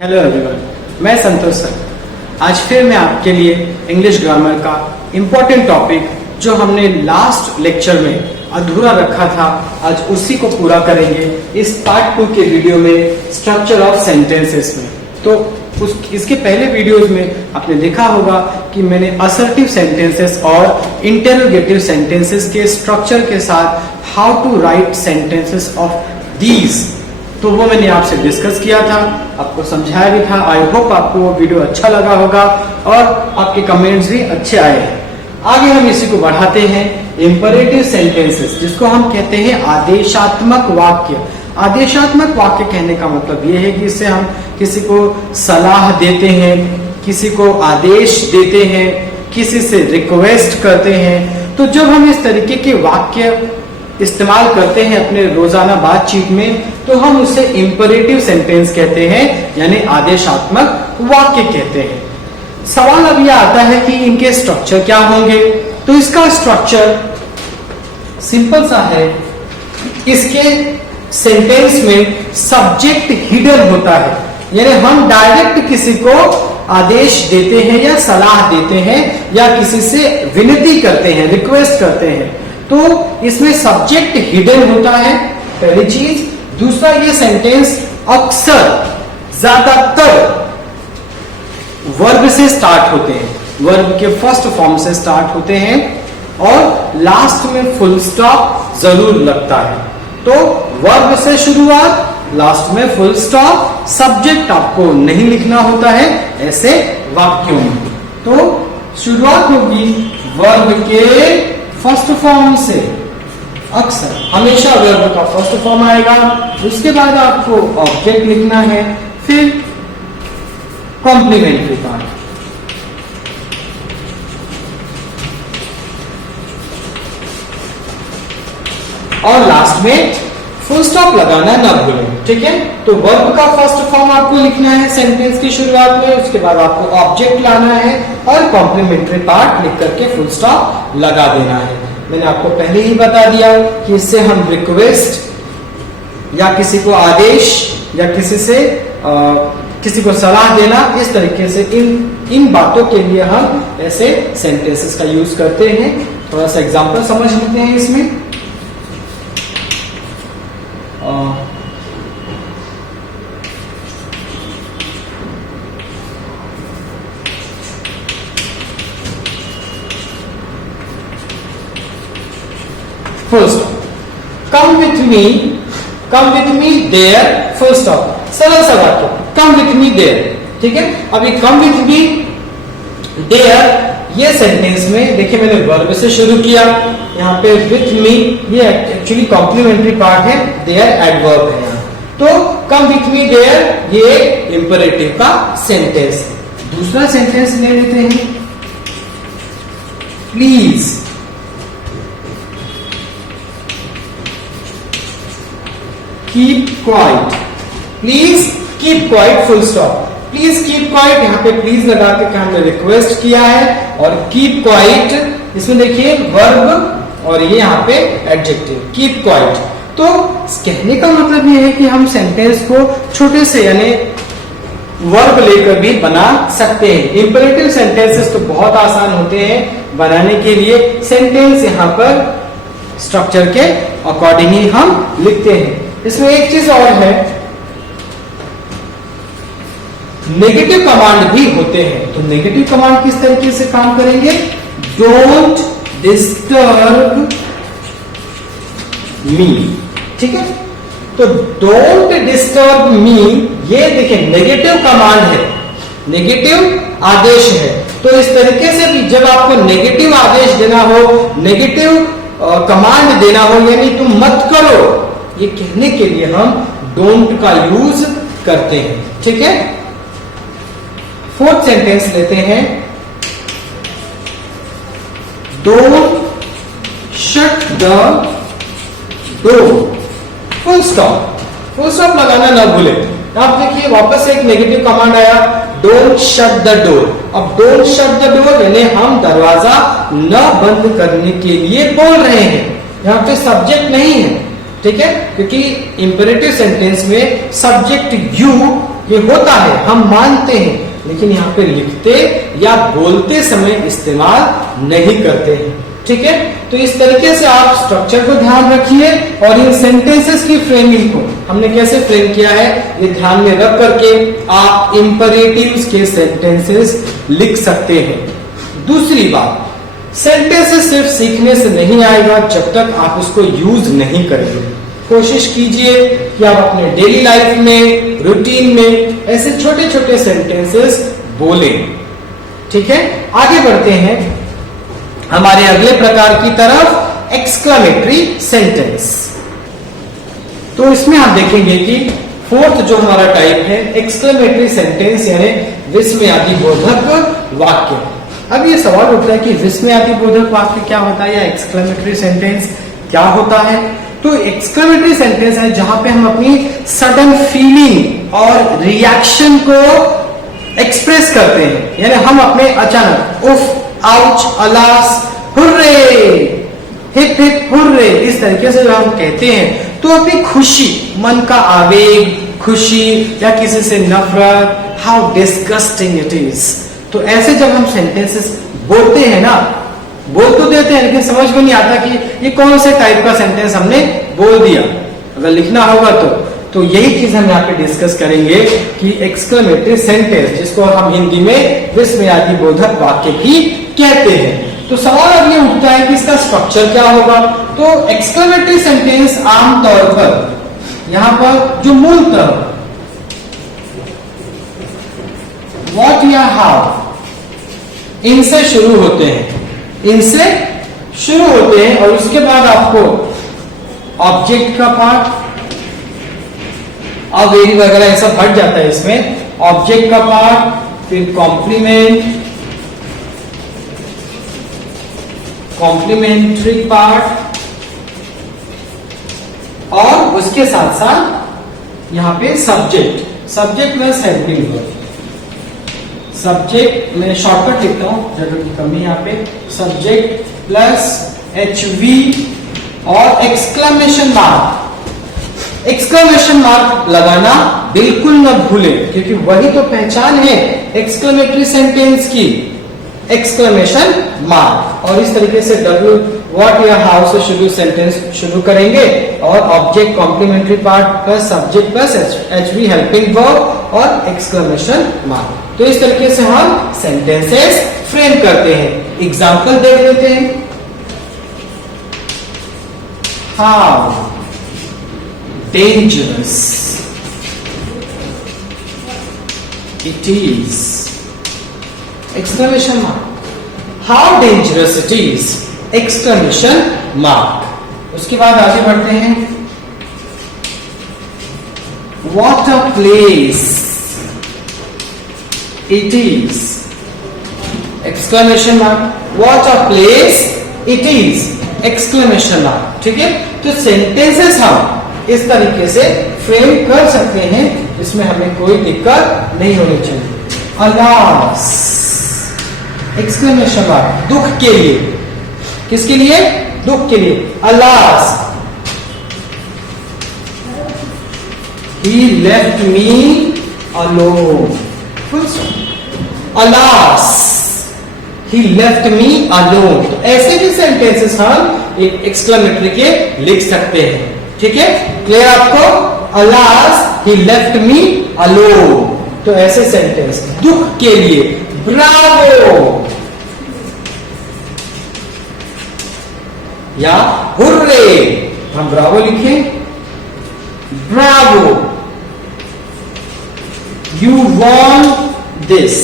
Hello everyone, मैं संतोष sir. आज फिर मैं आपके लिए इंग्लिश ग्रामर का इम्पोर्टेंट टॉपिक जो हमने लास्ट लेक्चर में अधूरा रखा था, आज उसी को पूरा करेंगे इस पार्ट 2 के वीडियो में, स्ट्रक्चर ऑफ सेंटेंसेस में। तो इसके पहले वीडियोस में आपने देखा होगा कि मैंने असर्टिव सेंटेंसेस और इंटरोगेटिव सेंटेंसेस के स्ट्रक्चर के साथ how to write sentences of these, तो वो मैंने आपसे डिस्कस किया था, आपको समझाया भी था। आई होप आपको वो वीडियो अच्छा लगा होगा और आपके कमेंट्स भी अच्छे आए हैं। आगे हम इसी को बढ़ाते हैं, इंपरेटिव सेंटेंसेस, जिसको हम कहते हैं आदेशात्मक वाक्य। आदेशात्मक वाक्य कहने का मतलब ये है कि इससे हम किसी को सलाह देते हैं, किसी को आदेश देते हैं, किसी से रिक्वेस्ट करते हैं। तो जब हम इस तरीके के वाक्य इस्तेमाल करते हैं अपने रोजाना बातचीत में, तो हम उसे इंपरेटिव सेंटेंस कहते हैं, यानी आदेशात्मक वाक्य कहते हैं। सवाल अब यह आता है कि इनके स्ट्रक्चर क्या होंगे। तो इसका स्ट्रक्चर सिंपल सा है, इसके सेंटेंस में सब्जेक्ट हिडन होता है, यानी हम डायरेक्ट किसी को आदेश देते हैं या सलाह देते हैं या किसी से विनती करते हैं, रिक्वेस्ट करते हैं, तो इसमें सब्जेक्ट हिडन होता है, पहली चीज। दूसरा, ये सेंटेंस अक्सर, ज्यादातर वर्ब से स्टार्ट होते हैं, वर्ब के फर्स्ट फॉर्म से स्टार्ट होते हैं और लास्ट में फुल स्टॉप जरूर लगता है। तो वर्ब से शुरुआत, लास्ट में फुल स्टॉप, सब्जेक्ट आपको नहीं लिखना होता है ऐसे वाक्यों में। तो शुरुआत होगी वर्ब के फर्स्ट फॉर्म से, अक्सर हमेशा वर्ब का फर्स्ट फॉर्म आएगा, उसके बाद आपको ऑब्जेक्ट लिखना है, फिर कॉम्प्लीमेंट्री पार्ट, और लास्ट में फुल स्टॉप लगाना ना भूलें, ठीक है। तो वर्ब का फर्स्ट फॉर्म आपको लिखना है सेंटेंस की शुरुआत में, उसके बाद आपको ऑब्जेक्ट लाना है और कॉम्प्लीमेंट्री पार्ट लिख करके फुल स्टॉप लगा देना है। मैंने आपको पहले ही बता दिया कि इससे हम रिक्वेस्ट या किसी को आदेश या किसी को सलाह देना, इस तरीके से इन बातों के लिए हम ऐसे सेंटेंसेस का यूज करते हैं। थोड़ा सा एग्जांपल समझ लेते हैं इसमें। Full stop, come with me there, full stop, सरल सा वाक्य, कम विथ मी देयर, ठीक है। अभी कम विथ मी देयर, ये सेंटेंस में देखिए मैंने वर्ब से शुरू किया, यहाँ पे विथ मी ये एक्चुअली कॉम्प्लीमेंट्री पार्ट है, देयर एडवर्ब है यहाँ। तो कम विथ मी देयर ये इंपरेटिव का सेंटेंस है। दूसरा सेंटेंस ले लेते हैं, please keep quiet, please keep quiet, full stop. Please keep quiet, यहाँ पे प्लीज लगा के हमने रिक्वेस्ट किया है, और कीप क्वाइट इसमें देखिए वर्ब और ये यहाँ पे एडजेक्टिव, कीप क्वाइट। तो कहने का मतलब ये है कि हम सेंटेंस को छोटे से यानी वर्ब लेकर भी बना सकते हैं। इंपरेटिव सेंटेंसेस तो बहुत आसान होते हैं बनाने के लिए, सेंटेंस यहाँ पर स्ट्रक्चर के अकॉर्डिंग ही हम लिखते हैं। इसमें एक चीज और है, नेगेटिव कमांड भी होते हैं। तो नेगेटिव कमांड किस तरीके से काम करेंगे, डोंट डिस्टर्ब मी, ठीक है। तो डोंट डिस्टर्ब मी, ये देखिए नेगेटिव कमांड है, नेगेटिव आदेश है। तो इस तरीके से भी जब आपको नेगेटिव आदेश देना हो, नेगेटिव कमांड देना हो, यानी तुम मत करो, ये कहने के लिए हम डोंट का यूज करते हैं, ठीक है। फोर्थ सेंटेंस लेते हैं, don't shut the door, full stop. Full stop लगाना ना भूले। आप देखिए वापस एक नेगेटिव कमांड आया, डोंट शट द डोर। अब डोंट शट द डोर यानी हम दरवाजा न बंद करने के लिए बोल रहे हैं, यहाँ पे सब्जेक्ट नहीं है, ठीक है, क्योंकि इंपेरेटिव सेंटेंस में सब्जेक्ट यू ये होता है, हम मानते हैं, लेकिन यहाँ पे लिखते या बोलते समय इस्तेमाल नहीं करते हैं। ठीक है, तो इस तरीके से आप स्ट्रक्चर को ध्यान रखिए और इन सेंटेंसेस की फ्रेमिंग को हमने कैसे फ्रेम किया है ये ध्यान में रख करके आप इंपरेटिव्स के सेंटेंसेस लिख सकते हैं। दूसरी बात, सेंटेंसेस सिर्फ सीखने से नहीं आएगा जब तक आप उसको यूज नहीं करेंगे। कोशिश कीजिए कि आप अपने डेली लाइफ में, रूटीन में ऐसे छोटे छोटे सेंटेंसेस बोलें। ठीक है, आगे बढ़ते हैं हमारे अगले प्रकार की तरफ, एक्सक्लेमेटरी सेंटेंस। तो इसमें आप देखेंगे कि फोर्थ जो हमारा टाइप है एक्सक्लेमेटरी सेंटेंस यानी विस्मयादिबोधक वाक्य। अब ये सवाल उठता है कि विस्मयादिबोधक वाक्य क्या होता है या एक्सक्लेमेटरी सेंटेंस क्या होता है। तो एक्सक्लेमेटरी सेंटेंस है जहां पे हम अपनी सडन फीलिंग और रिएक्शन को एक्सप्रेस करते हैं, यानी हम अपने अचानक उफ, ouch, alas, hurray, hip hip hurray, इस तरीके से जब हम कहते हैं तो अपनी खुशी, मन का आवेग, खुशी या किसी से नफरत, हाउ डिस्गस्टिंग इट इज, तो ऐसे जब हम सेंटेंसेस बोलते हैं ना, बोल तो देते हैं लेकिन समझ में नहीं आता कि ये कौन से टाइप का सेंटेंस हमने बोल दिया। अगर लिखना होगा तो यही चीज हम यहाँ पे डिस्कस करेंगे कि एक्सक्लेमेटरी सेंटेंस, जिसको हम हिंदी में विस्मयादिबोधक वाक्य भी कहते हैं। तो सवाल अब ये उठता है कि इसका स्ट्रक्चर क्या होगा। तो एक्सक्लेमेटरी सेंटेंस आमतौर पर यहाँ पर जो मूलतः व्हाट या हाउ इनसे शुरू होते हैं, इनसे शुरू होते हैं और उसके बाद आपको ऑब्जेक्ट का पार्ट, अब वेरी वगैरह ऐसा हट जाता है इसमें, ऑब्जेक्ट का पार्ट, फिर कॉम्प्लीमेंट, कॉम्प्लीमेंट्री पार्ट और उसके साथ साथ यहां पे सब्जेक्ट, सब्जेक्ट में हेल्पिंग वर्ब, सब्जेक्ट मैं शॉर्टकट लिखता हूं, जगह की कमी यहाँ पे, सब्जेक्ट प्लस HV और एक्सक्लेमेशन मार्क। एक्सक्लेमेशन मार्क लगाना बिल्कुल न भूलें क्योंकि वही तो पहचान है एक्सक्लेमेटरी सेंटेंस की, एक्सक्लेमेशन मार्क। और इस तरीके से W, व्हाट या हाउ से शुरू सेंटेंस शुरू करेंगे और object, complementary part plus subject plus HV helping verb और एक्सक्लेमेशन मार्क। तो इस तरीके से हम सेंटेंसेस फ्रेम करते हैं। एग्जाम्पल देख लेते हैं। How dangerous it is, exclamation mark, how dangerous it is, exclamation mark। उसके बाद आगे बढ़ते हैं, what a place it is, exclamation mark, what a place it is, exclamation mark। ठीक है, तो सेंटेंसेस हम इस तरीके से फ्रेम कर सकते हैं जिसमें हमें कोई दिक्कत नहीं होनी चाहिए। अलास, एक्सक्लेमेशन मार्क, दुख के लिए, किसके लिए, दुख के लिए, alas, he left me alone, alas, he left me alone। तो ऐसे भी सेंटेंसेस हम एक एक्सक्लेमेटरी के लिख सकते हैं। ठीक है, क्लियर आपको, alas, he left me alone, तो ऐसे सेंटेंस दुख के लिए, ब्रावो या हुर्रे, हम ब्रावो लिखें, Bravo, you von this,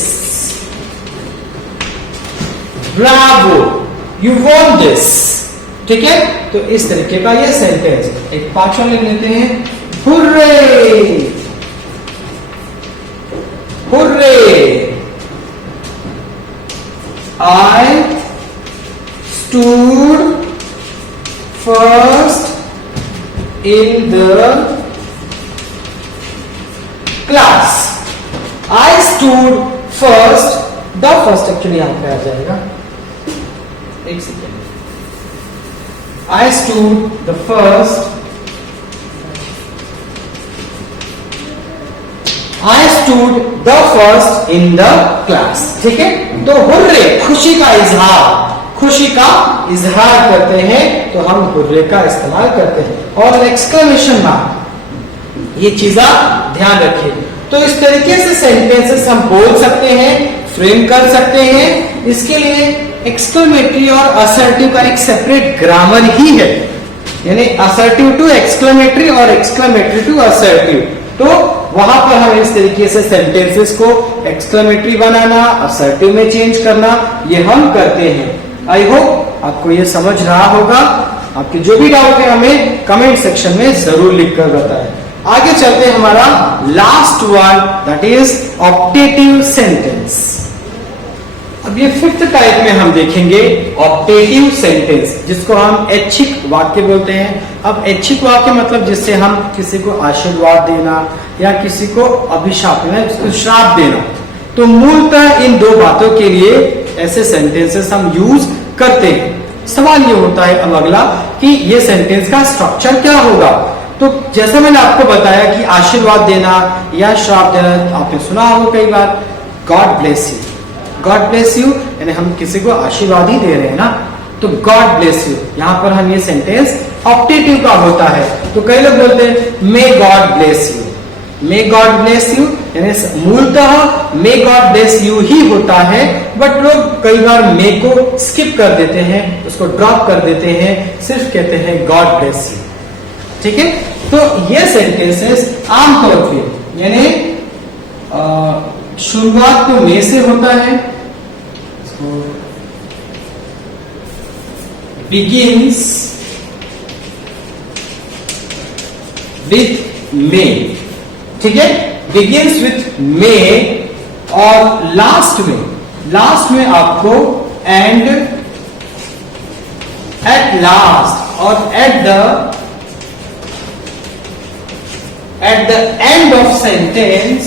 Bravo, you von this. ठीक है, तो इस तरीके का ये सेंटेंस। एक पांचवा लिख लेते हैं, hurray, hurray, I stood first in the class। I stood first, the first actually यहां पे आ जाएगा, एक second, I stood the first I stood the first in the class. ठीक है, तो हुर्रे खुशी का इजहार, खुशी का इजहार करते हैं तो हम हुर्रे का इस्तेमाल करते हैं। और एक्सक्लेमेशन मार्क, ये चीजा ध्यान रखिए। तो इस तरीके से सेंटेंसेस हम बोल सकते हैं, फ्रेम कर सकते हैं। इसके लिए एक्सक्लेमेटरी और असर्टिव का एक सेपरेट ग्रामर ही है, यानी असर्टिव टू एक्सक्लेमेटरी और एक्सक्लेमेटरी टू असर्टिव। तो वहां पर हम इस तरीके से सेंटेंसेस को एक्सक्लेमेटरी बनाना, असर्टिव में चेंज करना, ये हम करते हैं। आई होप आपको ये समझ रहा होगा। आपके जो भी डाउट है हमें कमेंट सेक्शन में जरूर लिखकर बताएं। आगे चलते हैं, हमारा last word that is optative sentence. अब ये फिफ्थ टाइप में हम देखेंगे ऑप्टेटिव सेंटेंस, जिसको हम ऐच्छिक वाक्य बोलते हैं। अब ऐच्छिक वाक्य मतलब जिससे हम किसी को आशीर्वाद देना या किसी को अभिशाप देना, जिसको श्राप देना। तो मूलतः इन दो बातों के लिए ऐसे सेंटेंसेस हम यूज करते हैं। सवाल ये होता है अब अगला कि ये सेंटेंस का स्ट्रक्चर क्या होगा। तो जैसा मैंने आपको बताया कि आशीर्वाद देना या श्राप देना, आपने सुना होगा कई बार, God bless you. God bless you यानी हम किसी को आशीर्वाद ही दे रहे हैं ना, तो गॉड ब्लेस यू, यहां पर हम ये सेंटेंस ऑप्टेटिव का होता है। तो कई लोग बोलते हैं may God bless you, may God bless you, यानी मूलतः मे गॉड ब्लेस यू ही होता है, बट लोग कई बार मे को स्किप कर देते हैं, उसको ड्रॉप कर देते हैं, सिर्फ कहते हैं गॉड ब्लेस यू। ठीक है, तो ये सेंटेंसेस आमतौर पे यानी शुरुआत तो मे से होता है, begins with मे। ठीक है, begins with मे, और लास्ट में आपको and, at last और at the end of sentence,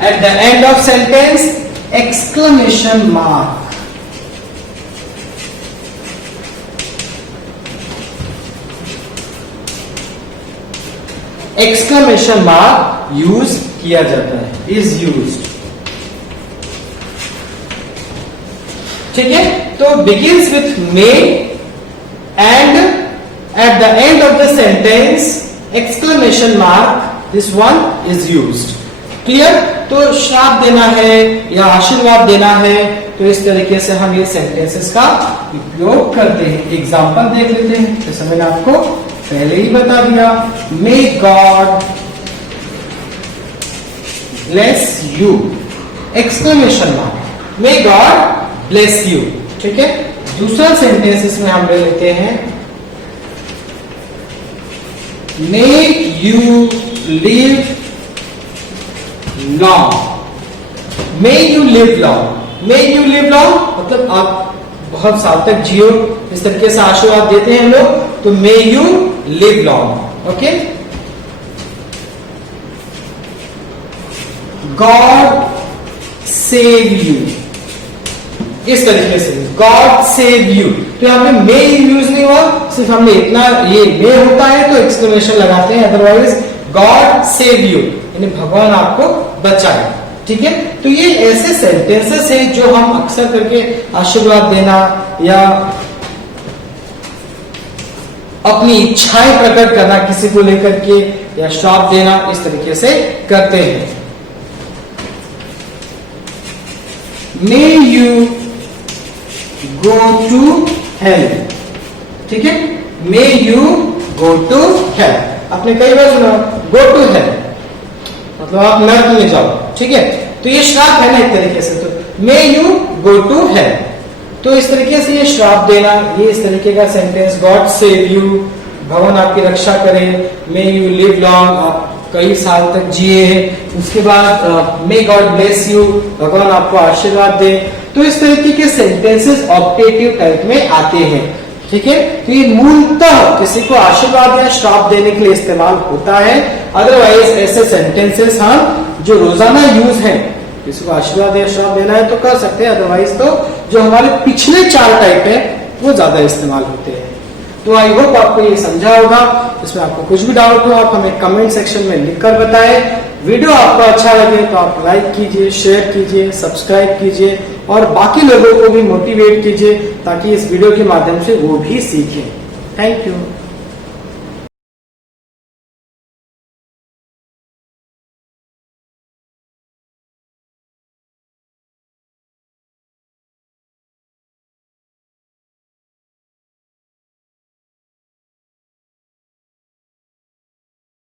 at the end of sentence exclamation mark। Exclamation mark use किया जाता है, इज यूज्ड। ठीक है, तो begins with may and at the end of the sentence exclamation mark, this one is used. Clear? तो श्राप देना है या आशीर्वाद देना है, तो इस तरीके से हम ये सेंटेंसेस का उपयोग करते हैं। एग्जाम्पल देख लेते हैं, जैसे मैंने आपको पहले ही बता दिया, may God bless you, exclamation mark, may God bless you. ठीक है, दूसरा सेंटेंस इसमें हम ले लेते हैं, may you live long, may you live long. May you live long मतलब आप बहुत साल तक जियो, इस तरीके से आशीर्वाद देते हैं लोग, तो may you live long. Okay, God save you, इस तरीके से गॉड सेव यू। तो यहां पे मे यूज नहीं हुआ, सिर्फ हमने इतना, ये मे होता है तो एक्सक्लेमेशन लगाते हैं, अदरवाइज गॉड सेव यू यानी भगवान आपको बचाए। ठीक है, तो ये ऐसे सेंटेंसेस हैं जो हम अक्सर करके आशीर्वाद देना या अपनी इच्छाएं प्रकट करना किसी को लेकर के या श्राप देना, इस तरीके से करते हैं। May you go to help. ठीक है, may you go to help, आपने कई बार सुना गो टू हेल्प मतलब आप नर्क में जाओ। ठीक है, तो ये श्राप है ना एक तरीके से, तो may you go to help, तो इस तरीके से ये श्राप देना, ये इस तरीके का सेंटेंस, गॉड सेव यू, भगवान आपकी रक्षा करे, मे यू लिव लॉन्ग, आप कई साल तक जिए। उसके बाद मे गॉड ब्लेस यू, भगवान आपको आशीर्वाद दे। तो इस तरीके के सेंटेंसेस ऑप्टेटिव टाइप में आते हैं। ठीक है, तो ये मूलतः किसी को आशीर्वाद या श्राप देने के लिए इस्तेमाल होता है, अदरवाइज ऐसे सेंटेंसेस हम जो रोजाना यूज है, किसी को आशीर्वाद या श्राप देना है तो कर सकते हैं, अदरवाइज तो जो हमारे पिछले 4 टाइप है वो ज्यादा इस्तेमाल होते हैं। तो आई होप आपको ये समझा होगा। इसमें आपको कुछ भी डाउट हो आप हमें कमेंट सेक्शन में लिखकर बताएं। वीडियो आपको अच्छा लगे तो आप लाइक कीजिए, शेयर कीजिए, सब्सक्राइब कीजिए और बाकी लोगों को भी मोटिवेट कीजिए ताकि इस वीडियो के माध्यम से वो भी सीखें। Thank you.